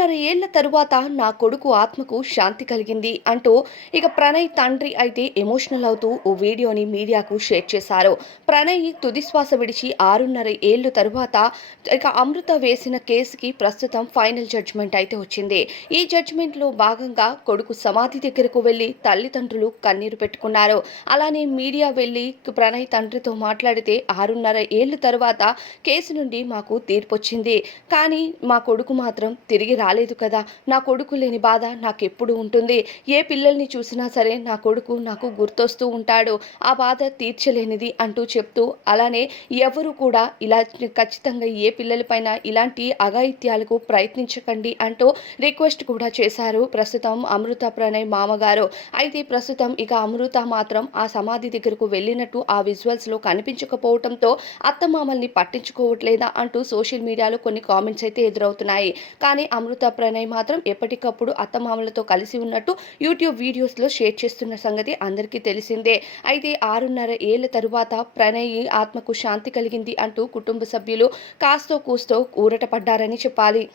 ఆరున్నర ఏళ్ళ తరువాత నా కొడుకు ఆత్మకు శాంతి కలిగింది అంటూ ఇక ప్రణయ్ తండ్రి అయితే ఎమోషనల్ అవుతూ ఓ వీడియోని మీడియాకు షేర్ చేశారు. ప్రణయ్ తుదిశ్వాస విడిచి ఆరున్నర ఏళ్ళ తరువాత ఇక అమృత వేసిన కేసుకి ప్రస్తుతం ఫైనల్ జడ్జిమెంట్ అయితే వచ్చింది. ఈ జడ్జిమెంట్లో భాగంగా కొడుకు సమాధి దగ్గరకు వెళ్ళి తల్లిదండ్రులు కన్నీరు పెట్టుకున్నారు. అలానే మీడియా వెళ్ళి ప్రణయ్ తండ్రితో మాట్లాడితే ఆరున్నర ఏళ్ళ తరువాత కేసు నుండి మాకు తీర్పు వచ్చింది కానీ మా కొడుకు మాత్రం తిరిగి రాలేదు కదా. నా కొడుకు లేని బాధ నాకెప్పుడు ఉంటుంది? ఏ పిల్లల్ని చూసినా సరే నా కొడుకు నాకు గుర్తొస్తూ ఉంటాడు. ఆ బాధ తీర్చలేనిది అంటూ చెప్తూ అలానే ఎవరు కూడా ఇలా ఖచ్చితంగా ఏ పిల్లలపైన ఇలాంటి అఘాయిత్యాలకు ప్రయత్నించకండి అంటూ రిక్వెస్ట్ కూడా చేశారు ప్రస్తుతం అమృత ప్రణయ్ మామగారు. అయితే ప్రస్తుతం ఇక అమృత మాత్రం ఆ సమాధి దగ్గరకు వెళ్ళినట్టు ఆ విజువల్స్లో కనిపించకపోవడంతో అత్తమామల్ని పట్టించుకోవట్లేదా అంటూ సోషల్ మీడియాలో కొన్ని కామెంట్స్ అయితే ఎదురవుతున్నాయి. కానీ అమృత ప్రణయ్ మాత్రం ఎప్పటికప్పుడు అత్తమామలతో కలిసి ఉన్నట్టు యూట్యూబ్ వీడియోస్లో షేర్ చేస్తున్న సంగతి అందరికీ తెలిసిందే. అయితే ఆరున్నర ఏళ్ళ తరువాత ప్రణయ్ ఆత్మకు శాంతి కలిగింది అంటూ కుటుంబ సభ్యులు కాస్తో కూస్తో ఊరట పడ్డారని చెప్పాలి.